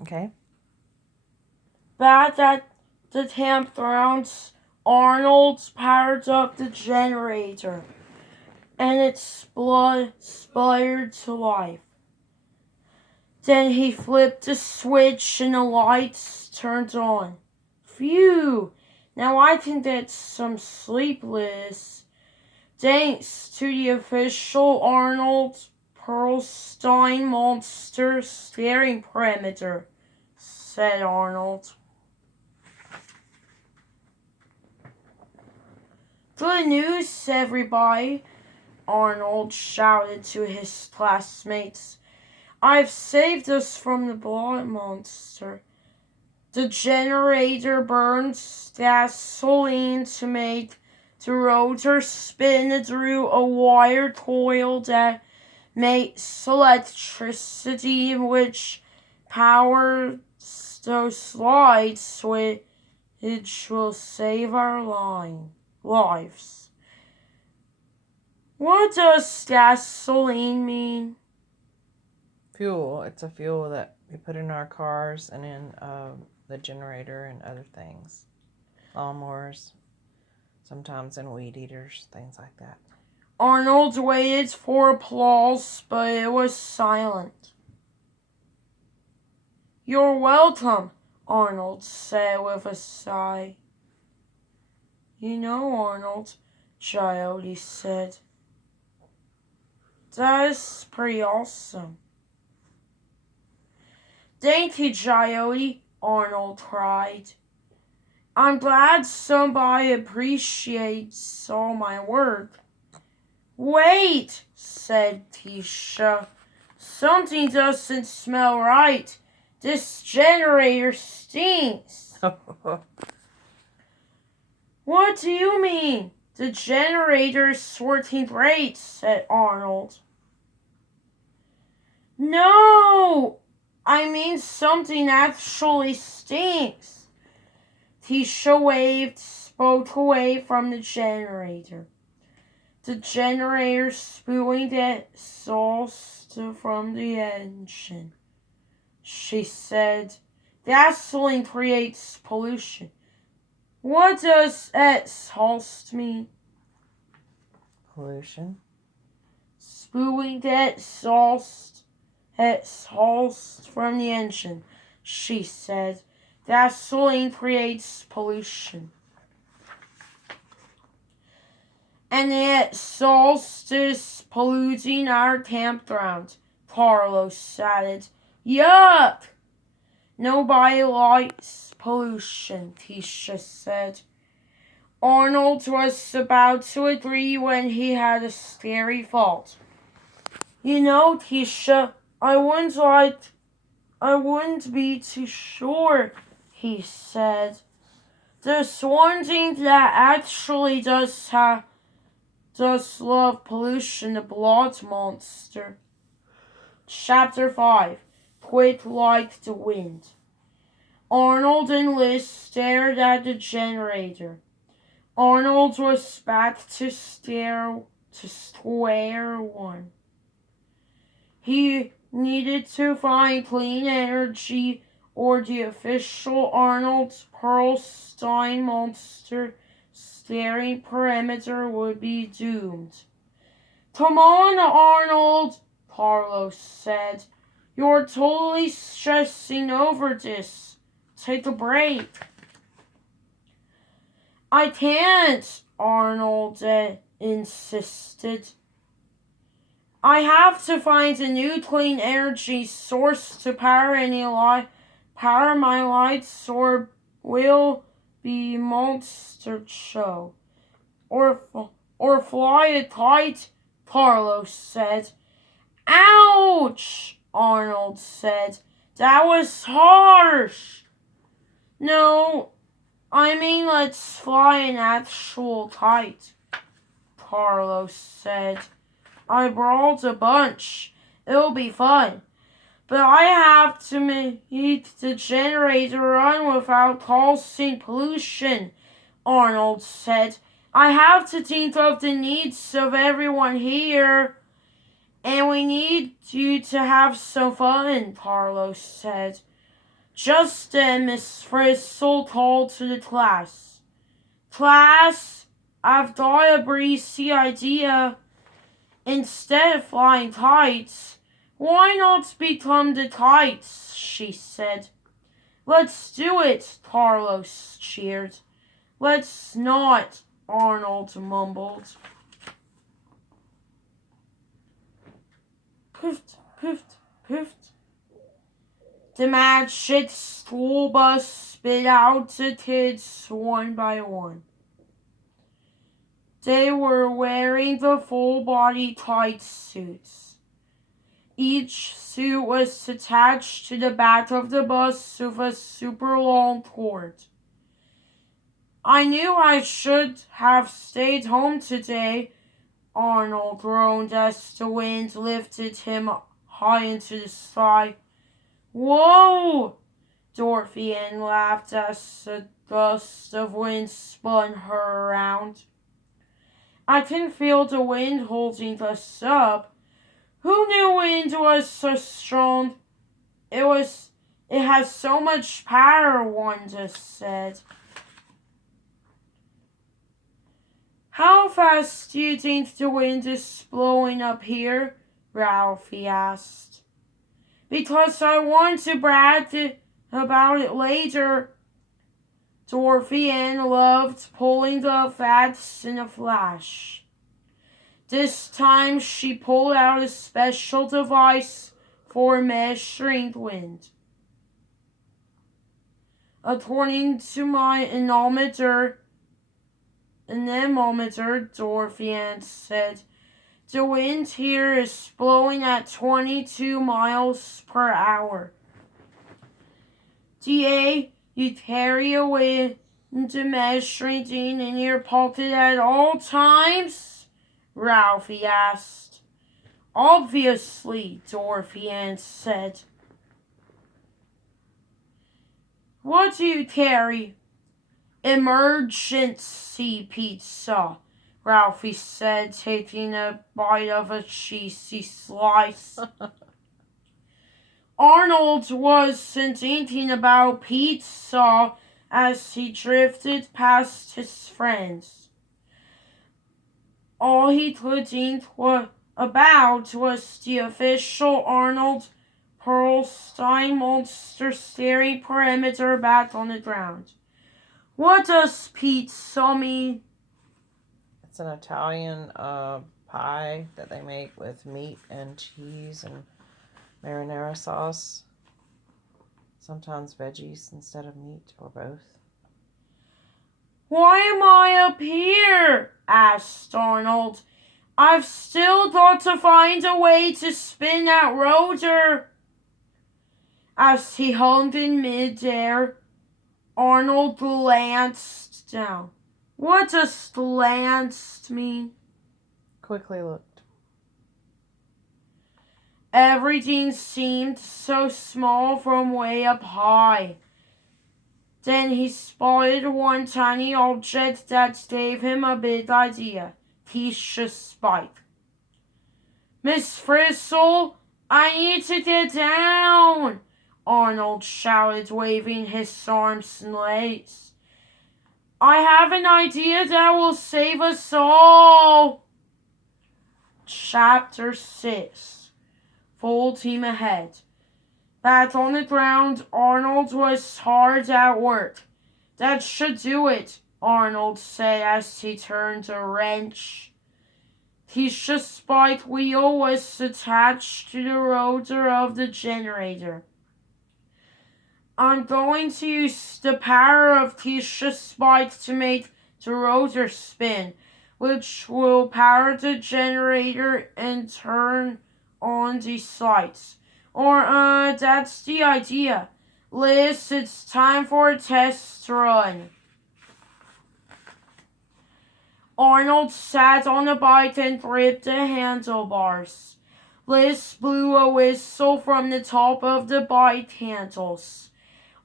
Okay. Back at the campground, Arnold powered up the generator, and it sputtered to life. Then he flipped the switch and the lights turned on. Phew! Now I can get some sleepless. Thanks to the official Arnold Perlstein monster steering perimeter, said Arnold. Good news, everybody, Arnold shouted to his classmates. I've saved us from the blood monster. The generator burns gasoline to make the rotor spin through a wire coil that makes electricity, which powers those lights, which will save our lives. What does gasoline mean? Fuel. It's a fuel that we put in our cars and in the generator and other things. Lawnmowers, sometimes in weed eaters, things like that. Arnold waited for applause, but it was silent. You're welcome, Arnold said with a sigh. You know, Arnold, Coyote said. That is pretty awesome. Thank you, Coyote, Arnold cried. I'm glad somebody appreciates all my work. Wait, said Tisha. Something doesn't smell right. This generator stinks. What do you mean? The generator's working great, said Arnold. No, I mean something actually stinks. Tisha waved, spoke away from the generator. The generator spewing exhaust from the engine. She said, gasoline creates pollution. What does exhaust mean? Pollution. Spewing exhaust from the engine. She said, gasoline creates pollution. And the exhaust is polluting our campground, Carlos added. Yuck! Nobody likes pollution, Tisha said. Arnold was about to agree when he had a scary thought. You know, Tisha, I wouldn't be too sure, he said. There's one thing that actually does love pollution, the blood monster. Chapter 5. Quick like the wind. Arnold and Liz stared at the generator. Arnold was back to square one. He needed to find clean energy or the official Arnold Perlstein monster steering perimeter would be doomed. Come on, Arnold, Carlos said. You're totally stressing over this. Take a break. I can't, Arnold insisted. I have to find a new clean energy source to power my lights or will be monster show. Or fly a kite, Carlos said. Ouch, Arnold said. That was harsh. No, I mean let's fly an actual kite, Carlos said. I brought a bunch. It'll be fun. But I have to make the generator run without causing pollution, Arnold said. I have to think of the needs of everyone here. And we need you to have some fun, Carlos said. Just then Miss Frizzle called to the class. Class, I've got a breezy idea. Instead of flying kites, why not become the kites? She said. Let's do it, Carlos cheered. Let's not, Arnold mumbled. Poofed, poofed, poofed. The magic school bus spit out the kids one by one. They were wearing the full-body kite suits. Each suit was attached to the back of the bus with a super long cord. I knew I should have stayed home today, Arnold groaned as the wind lifted him high into the sky. Whoa! Dorothy Ann laughed as a gust of wind spun her around. I can feel the wind holding us up. Who knew wind was so strong? It has so much power, Wanda said. How fast do you think the wind is blowing up here? Ralphie asked. Because I want to brag about it later. Dorothy Ann loved pulling the facts in a flash. This time she pulled out a special device for measuring wind. According to my anemometer, Dorothy Ann said, the wind here is blowing at 22 miles per hour. DA, you carry a wind measuring in your pocket at all times? Ralphie asked. Obviously, Dorothy Ann said. What do you carry? Emergency pizza, Ralphie said, taking a bite of a cheesy slice. Arnold wasn't thinking about pizza as he drifted past his friends. All he could think about was the official Arnold Perlstein monster staring perimeter back on the ground. What does pizza mean? It's an Italian pie that they make with meat and cheese and marinara sauce. Sometimes veggies instead of meat, or both. Why am I up here? Asked Arnold. I've still got to find a way to spin that rotor. As he hung in midair, Arnold glanced down. What does glanced mean? Quickly looked. Everything seemed so small from way up high. Then he spotted one tiny object that gave him a big idea. Keisha's spike. Miss Frizzle, I need to get down, Arnold shouted, waving his arms and legs. I have an idea that will save us all. Chapter 6. Full team ahead. Back on the ground, Arnold was hard at work. That should do it, Arnold said as he turned a wrench. Keisha's spike wheel was attached to the rotor of the generator. I'm going to use the power of Keisha's spike to make the rotor spin, which will power the generator and turn on these lights. Or, that's the idea. Liz, it's time for a test run. Arnold sat on the bike and gripped the handlebars. Liz blew a whistle from the top of the bike handles.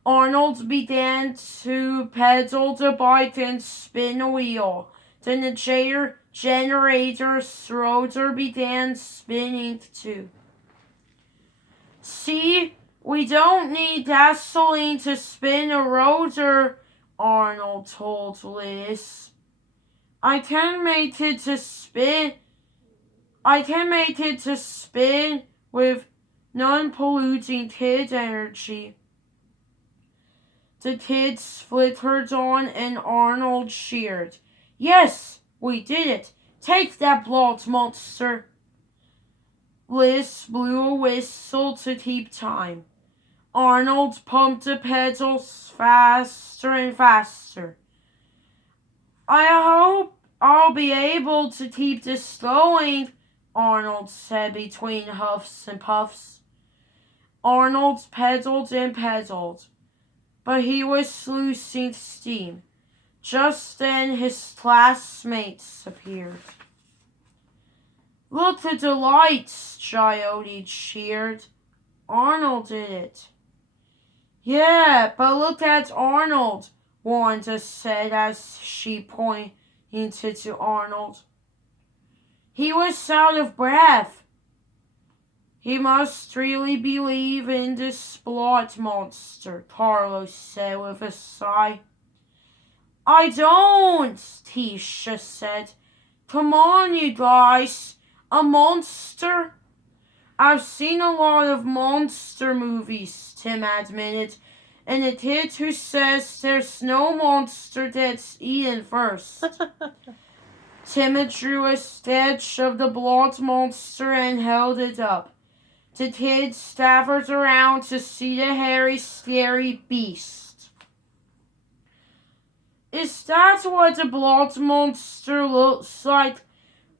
Arnold began to pedal the bike and spin a wheel. Then the generator's rotor began spinning too. See? We don't need gasoline to spin a rotor, Arnold told Liz. I can make it to spin with non-polluting kid energy. The kids flickered on and Arnold cheered. Yes, we did it. Take that blood monster. Liz blew a whistle to keep time. Arnold pumped the pedals faster and faster. I hope I'll be able to keep this going, Arnold said between huffs and puffs. Arnold pedaled and pedaled, but he was losing steam. Just then his classmates appeared. Look at the lights, Coyote cheered. Arnold did it. Yeah, but look at Arnold, Wanda said as she pointed to Arnold. He was out of breath. He must really believe in this blood monster, Carlos said with a sigh. I don't, Tisha said. Come on, you guys. A monster? I've seen a lot of monster movies, Tim admitted, and the kid who says there's no monster gets eaten first. Tim drew a sketch of the blood monster and held it up. The kids staggered around to see the hairy, scary beast. Is that what the blood monster looks like?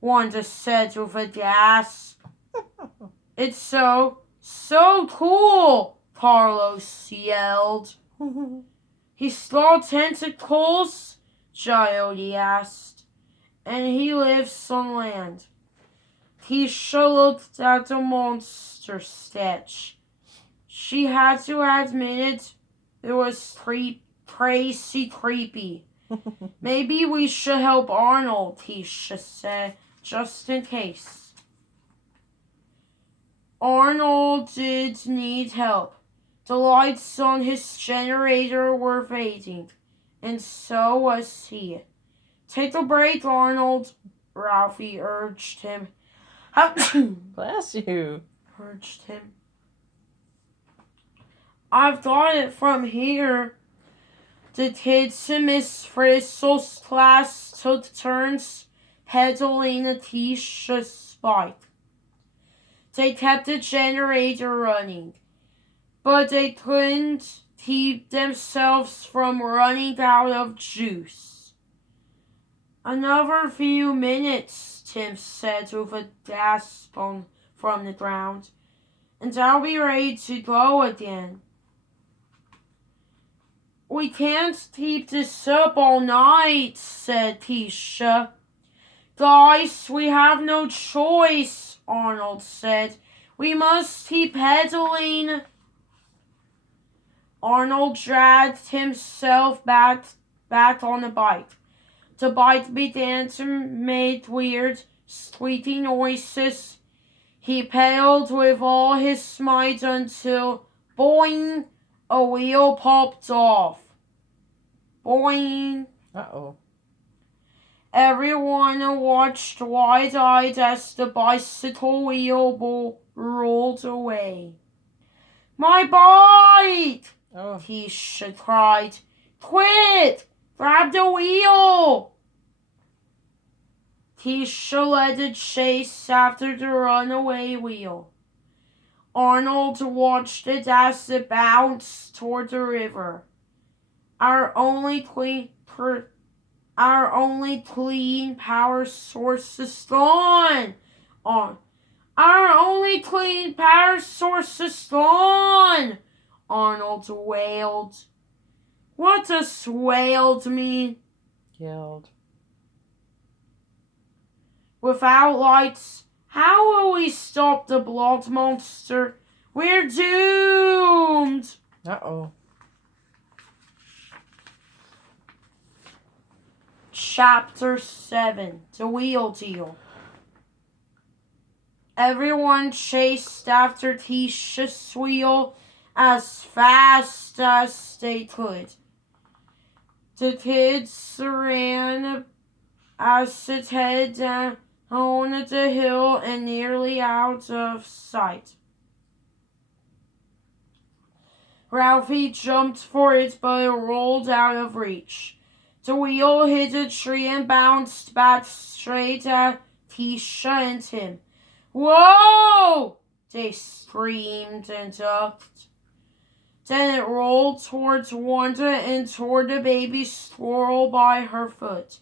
Wanda said with a gasp. It's so cool, Carlos yelled. He saw tentacles? Coyote asked. And he lives on land. Tisha looked at the monster sketch. She had to admit it was crazy creepy. Maybe we should help Arnold, Tisha said, just in case. Arnold did need help. The lights on his generator were fading, and so was he. Take a break, Arnold, Ralphie urged him. Bless you. Urged him. I've got it from here. The kids in Miss Frizzle's class took turns pedaling a Tisha's bike. They kept the generator running, but they couldn't keep themselves from running out of juice. Another few minutes, Tim said with a gasp from the ground, and I'll be ready to go again. We can't keep this up all night, said Tisha. Guys, we have no choice, Arnold said. We must keep pedaling. Arnold dragged himself back on the bike. The bike began to make weird, squeaky noises. He pedaled with all his might until, boing, a wheel popped off. Boing. Uh-oh. Everyone watched wide-eyed as the bicycle wheel rolled away. My bike! Oh. Tisha cried. Quick! Grab the wheel! Tisha led the chase after the runaway wheel. Arnold watched it as it bounced toward the river. Our only clean power source is gone. Our only clean power source is gone. Arnold wailed. What does wailed mean? Yelled. Without lights, how will we stop the blood monster? We're doomed. Uh-oh. Chapter 7, The Wheel Deal. Everyone chased after Tisha's wheel as fast as they could. The kids ran as it headed down the hill and nearly out of sight. Ralphie jumped for it, but it rolled out of reach. The wheel hit a tree and bounced back straight at Tisha and Tim. Whoa! They screamed and ducked. Then it rolled towards Wanda and tore the baby squirrel by her foot.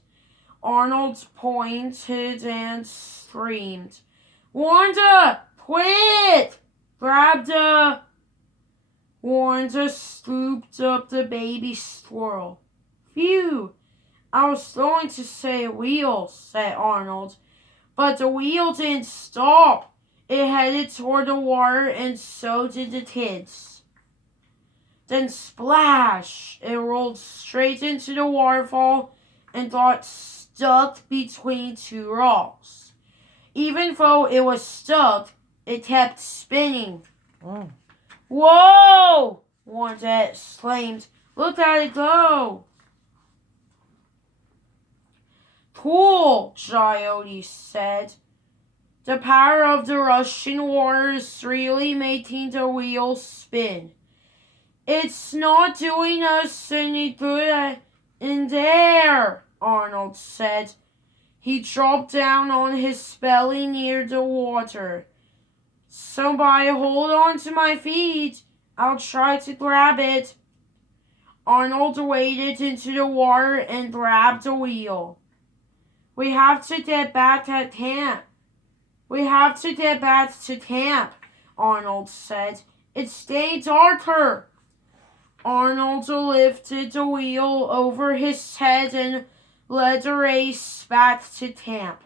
Arnold pointed and screamed, Wanda, quit! Grab the... Wanda scooped up the baby squirrel. Phew, I was going to say a wheel, said Arnold, but the wheel didn't stop. It headed toward the water and so did the kids. Then splash! It rolled straight into the waterfall and got stuck between two rocks. Even though it was stuck, it kept spinning. Whoa! Wanda exclaimed. Look at it go! Cool, Coyote said. The power of the rushing water is really making the wheel spin. It's not doing us any good in there, Arnold said. He dropped down on his belly near the water. Somebody hold on to my feet. I'll try to grab it. Arnold waded into the water and grabbed the wheel. We have to get back to camp. Arnold said. It's getting darker. Arnold lifted the wheel over his head and led the race back to camp.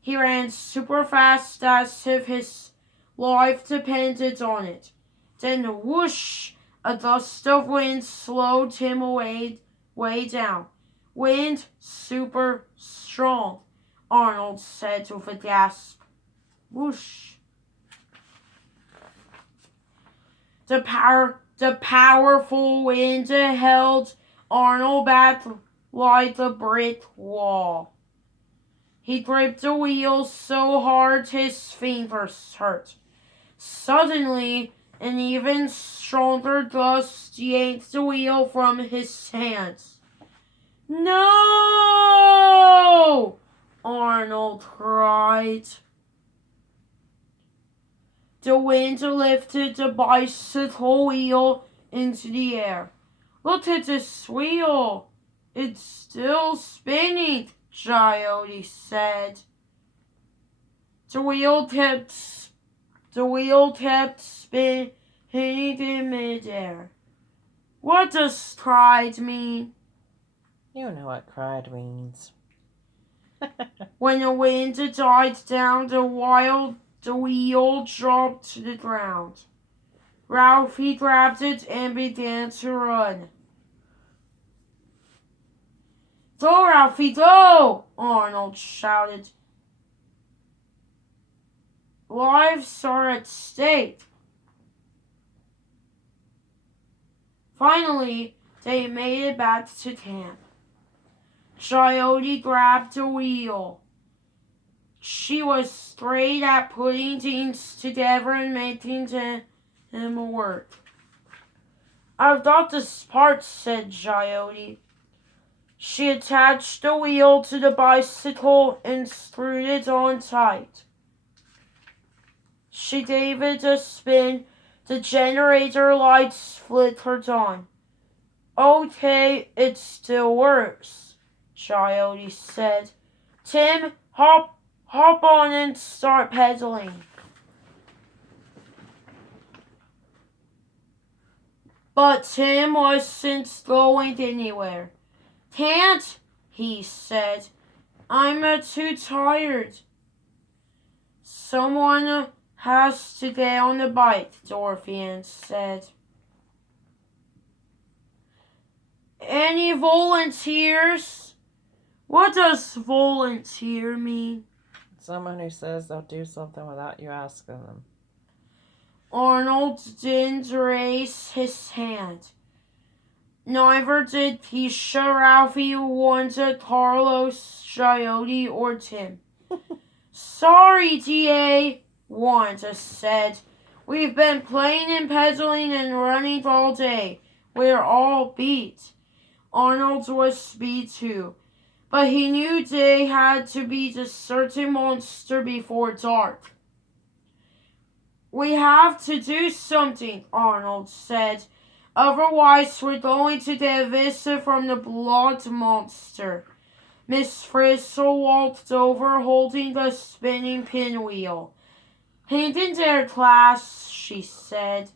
He ran super fast as if his life depended on it. Then whoosh, a gust of wind slowed him way down. Wind super strong, Arnold said with a gasp. Whoosh. The powerful wind held Arnold back like a brick wall. He gripped the wheel so hard his fingers hurt. Suddenly, an even stronger gust yanked the wheel from his hands. No! Arnold cried. The wind lifted the bicycle wheel into the air. Look at this wheel. It's still spinning, Coyote said. The wheel kept spinning in midair. What does cried mean? You know what cried means. When the wind died down, the wheel dropped to the ground. Ralphie grabbed it and began to run. Go, Ralphie, go! Arnold shouted. Lives are at stake. Finally, they made it back to camp. Coyote grabbed the wheel. She was great at putting things together and making them work. I've got this part, said Coyote. She attached the wheel to the bicycle and screwed it on tight. She gave it a spin. The generator lights flickered on. Okay, it still works, Coyote said. Tim, hop on and start pedaling. But Tim wasn't going anywhere. Can't, he said. I'm too tired. Someone has to get on the bike, Dorothy said. Any volunteers? What does volunteer mean? Someone who says they'll do something without you asking them. Arnold didn't raise his hand. Neither did Tisha, Ralphie, Wanda, Carlos, Coyote, or Tim. Sorry, T.A., Wanda said. We've been playing and pedaling and running all day. We're all beat. Arnold was beat too, but he knew they had to beat a certain monster before dark. We have to do something, Arnold said. Otherwise, we're going to get a visit from the blood monster. Miss Frizzle walked over, holding the spinning pinwheel. Hang in there, class, she said.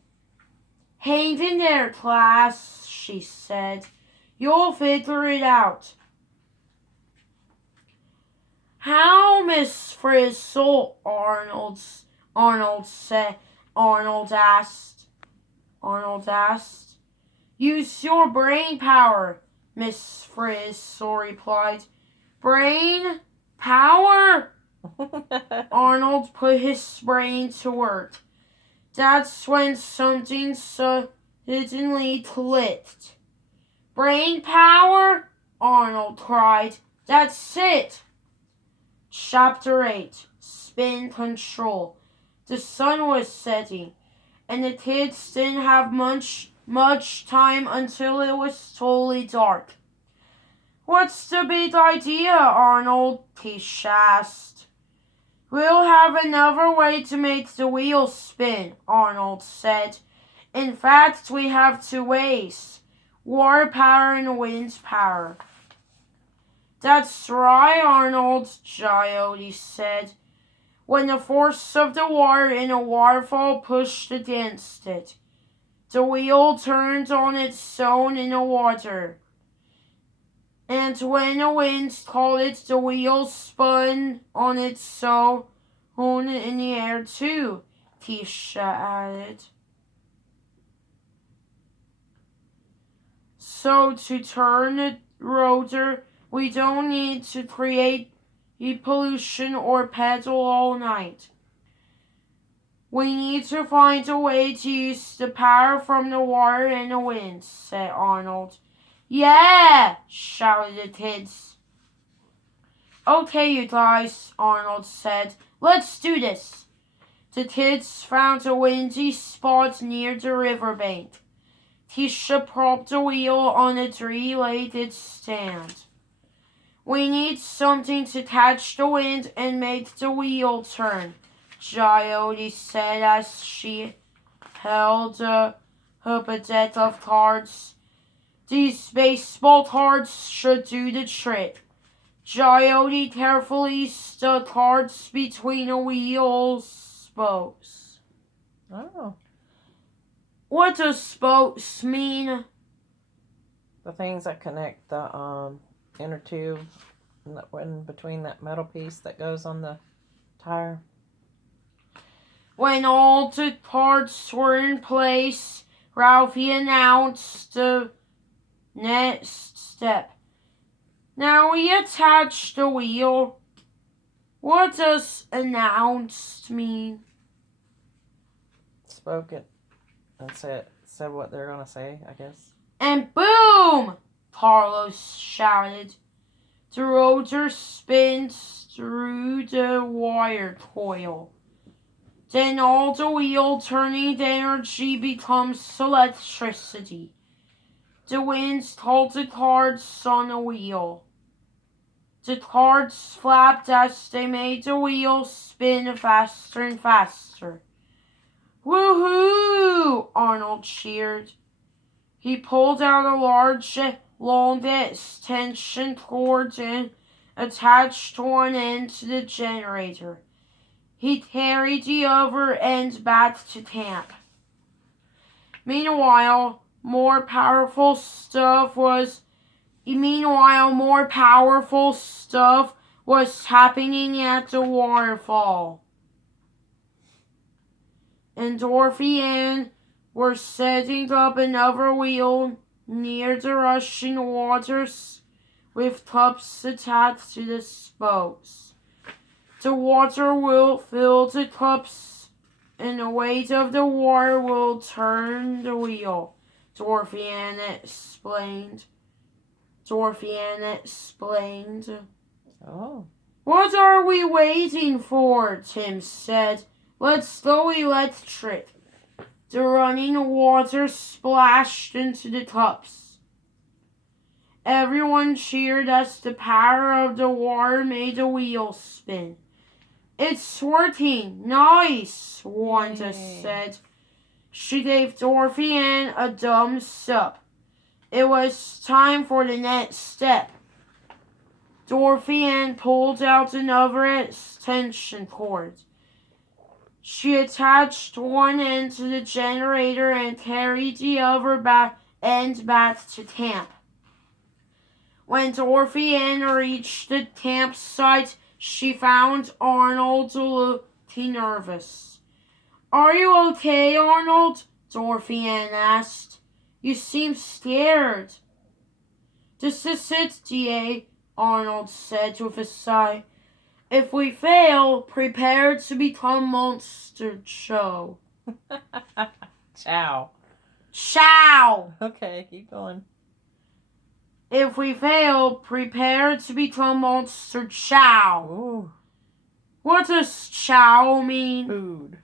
Hang in there, class, she said. You'll figure it out. How, Miss Frizzle? Arnold asked. Use your brain power, Miss Frizzle replied. Brain power? Arnold put his brain to work. That's when something suddenly clicked. Brain power? Arnold cried. That's it. Chapter 8. Spin Control. The sun was setting, and the kids didn't have much time until it was totally dark. What's the big idea, Arnold? Tisha asked. We'll have another way to make the wheel spin, Arnold said. In fact, we have two ways. Water power and wind power. That's right, Arnold, Coyote said. When the force of the water in a waterfall pushed against it, the wheel turned on its own in the water. And when the wind caught it, the wheel spun on its own in the air too, Tisha added. So to turn the rotor, we don't need to create pollution or pedal all night. We need to find a way to use the power from the water and the wind, said Arnold. Yeah! Shouted the kids. Okay, you guys, Arnold said. Let's do this. The kids found a windy spot near the riverbank. Tisha propped the wheel on a three-legged stand. We need something to catch the wind and make the wheel turn, Coyote said as she held up a deck of cards. These baseball cards should do the trick. Coyote carefully stuck cards between the wheel's spokes. Oh. What does spokes mean? The things that connect the inner tube in between that metal piece that goes on the tire. When all the parts were in place, Ralphie announced the next step. Now we attach the wheel. What does announced mean? Spoke it and said what they're going to say, I guess. And boom! Carlos shouted. The rotor spins through the wire coil. Then all the wheel turning energy becomes electricity. The winds hold the cards on the wheel. The cards flapped as they made the wheel spin faster and faster. Woohoo! Arnold cheered. He pulled out a large, long extension cord and attached one end to the generator. He carried the other end back to camp. Meanwhile, more powerful stuff was happening at the waterfall. And Dorothy and Ann were setting up another wheel near the rushing waters with cups attached to the spokes. The water will fill the cups and the weight of the water will turn the wheel, Dorothy Ann explained. Oh. What are we waiting for? Tim said. Let's go electric. The running water splashed into the cups. Everyone cheered as the power of the water made the wheel spin. It's working. Nice, Wanda said. She gave Dorothy Ann a thumbs up. It was time for the next step. Dorothy Ann pulled out another extension cord. She attached one end to the generator and carried the other end back to camp. When Dorothy Ann reached the campsite, she found Arnold looking nervous. Are you okay, Arnold? Dorothy Ann asked. You seem scared. This is it, DA, Arnold said with a sigh. If we fail, prepare to become Monster Show. Ciao. Ciao! Okay, keep going. If we fail, prepare to become Monster Chow. Ooh. What does chow mean? Food.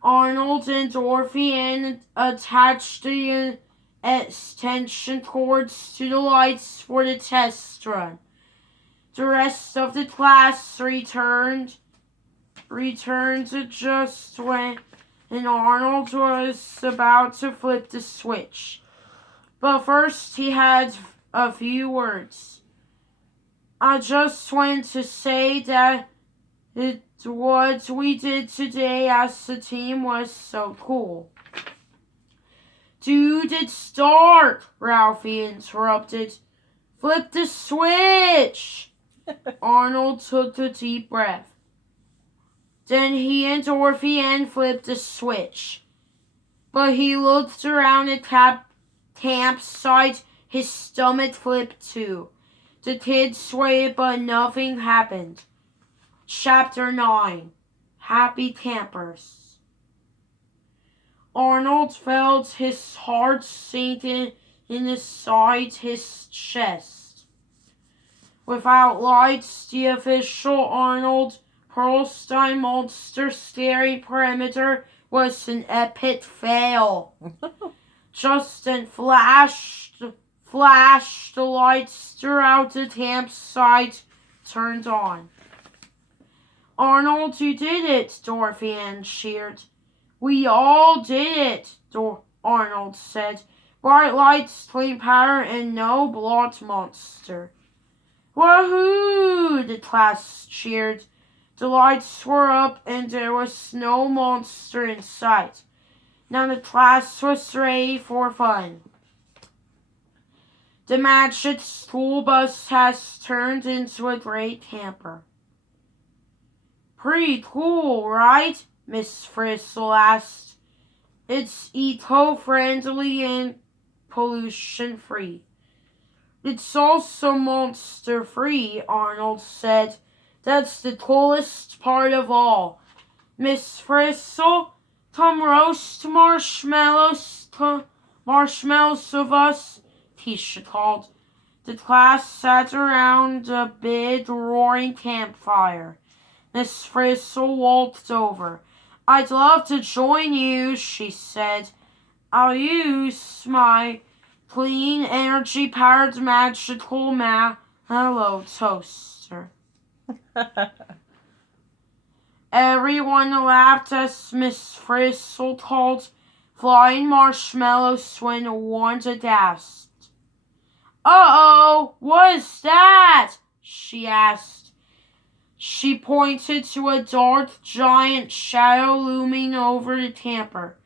Arnold and Dorothy Ann attached the extension cords to the lights for the test run. The rest of the class returned just when Arnold was about to flip the switch. But first he had a few words. I just want to say that what we did today as a team was so cool. Dude, it's dark, Ralphie interrupted. Flip the switch! Arnold took a deep breath. Then he and Dorothy Ann flipped the switch. But he looked around the campsite, his stomach flipped too. The kids swayed, but nothing happened. Chapter 9. Happy Campers. Arnold felt his heart sinking inside his chest. Without lights, the official Arnold Pearlstein Monster Scary Perimeter was an epic fail. Just then flash, the lights throughout the campsite turned on. Arnold, you did it, Dorothy Ann cheered. We all did it, Arnold said. Bright lights, clean power, and no blood monster. Woohoo! The class cheered. The lights were up and there was no monster in sight. Now the class was ready for fun. The magic school bus has turned into a great camper. Pretty cool, right? Miss Frizzle asked. It's eco-friendly and pollution-free. It's also monster-free, Arnold said. That's the coolest part of all. Miss Frizzle, come roast marshmallows of us, Tisha called. The class sat around a big roaring campfire. Miss Frizzle walked over. I'd love to join you, she said. I'll use my clean energy-powered magical hello toaster. Everyone laughed as Miss Frizzle called flying marshmallows when Wanda gasped. Uh-oh, what is that? She asked. She pointed to a dark, giant shadow looming over the camper.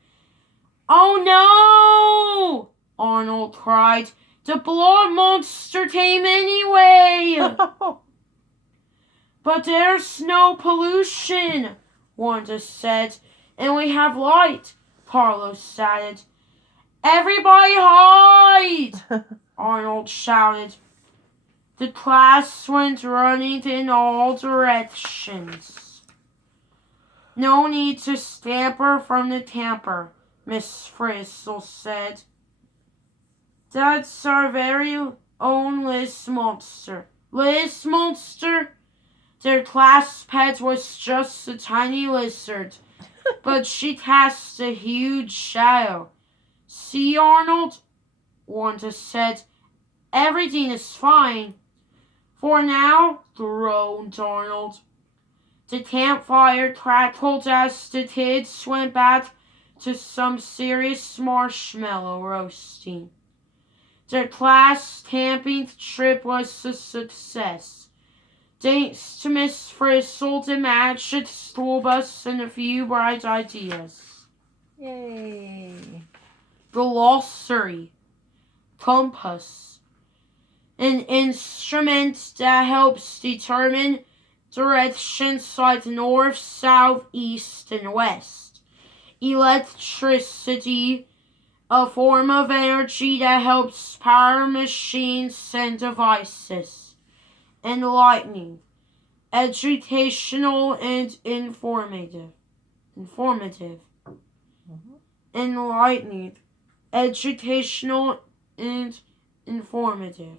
Oh no! Arnold cried. The blood monster came anyway! But there's no pollution, Wanda said. And we have light, Carlos added. Everybody hide! Arnold shouted. The class went running in all directions. No need to scamper from the tamper, Miss Frizzle said. That's our very own Liz Monster. Liz Monster? Their class pet was just a tiny lizard, but she cast a huge shadow. See, Arnold? Wanda said. Everything is fine. For now, groaned Arnold. The campfire crackled as the kids went back to some serious marshmallow roasting. Their class camping trip was a success, thanks to Miss Frizzle, the magic school bus, and a few bright ideas. Yay! Glossary. Compass. An instrument that helps determine directions like north, south, east, and west. Electricity, a form of energy that helps power machines and devices. Enlightening, educational and informative. Enlightening, educational and informative.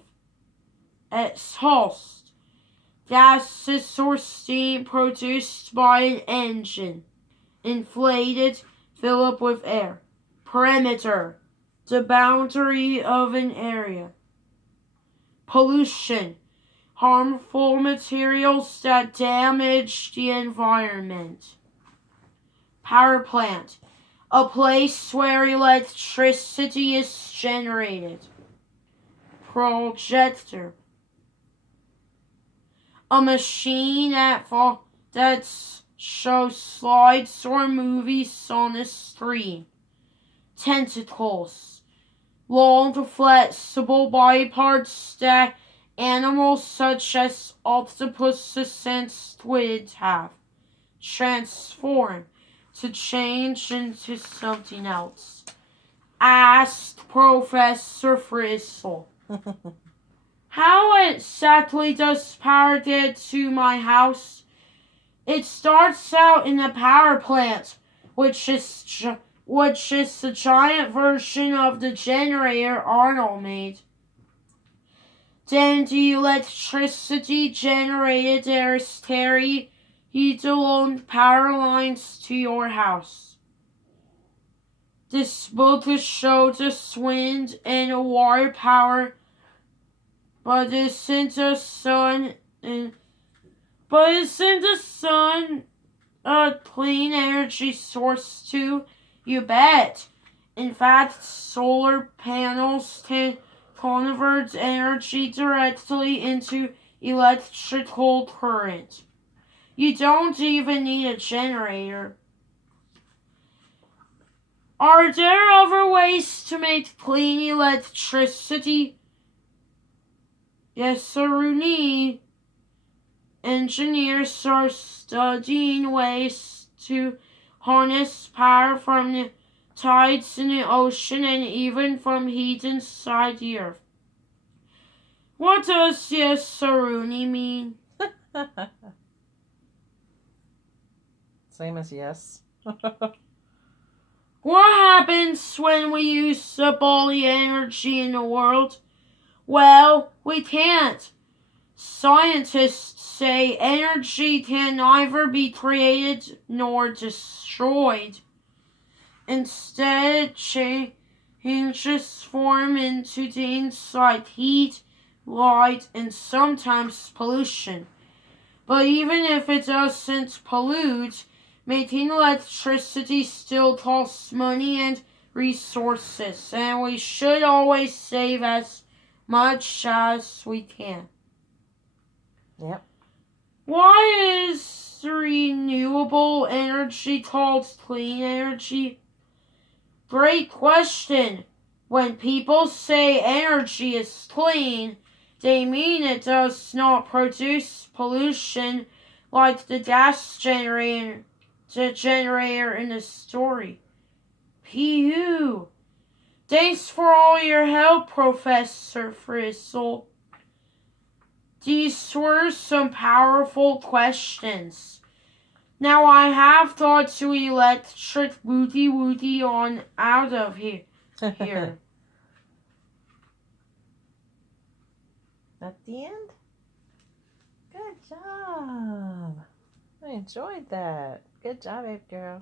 Exhaust, gases or steam produced by an engine. Inflated, fill up with air. Perimeter, the boundary of an area. Pollution, harmful materials that damage the environment. Power plant, a place where electricity is generated. Projector, a machine that shows slides or movies on a screen. Tentacles, long, flexible body parts that animals such as octopuses and squid have. Transform, to change into something else. Asked Professor Frizzle. How exactly does power get to my house? It starts out in a power plant, which is the giant version of the generator Arnold made. Then the electricity generated there is carried along power lines to your house. This book shows us wind and water power, but isn't the sun a clean energy source too? You bet. In fact, solar panels can convert energy directly into electrical current. You don't even need a generator. Are there other ways to make clean electricity? Yes, sirree. Engineers are studying ways to harness power from the tides in the ocean and even from heat inside the earth. What does yes, sirree mean? Same as yes. What happens when we use up all the energy in the world? Well, we can't. Scientists say energy can neither be created nor destroyed. Instead, it changes form into things like heat, light, and sometimes pollution. But even if it doesn't pollute, making electricity still costs money and resources, and we should always save as much as we can. Yep. Why is renewable energy called clean energy? Great question. When people say energy is clean, they mean it does not produce pollution like the gas generator in the story. Phew. Thanks for all your help, Professor Frizzle. These were some powerful questions. Now I have thought to electric Wooty Wooty on out of here. At the end? Good job. I enjoyed that. Good job, babe girl.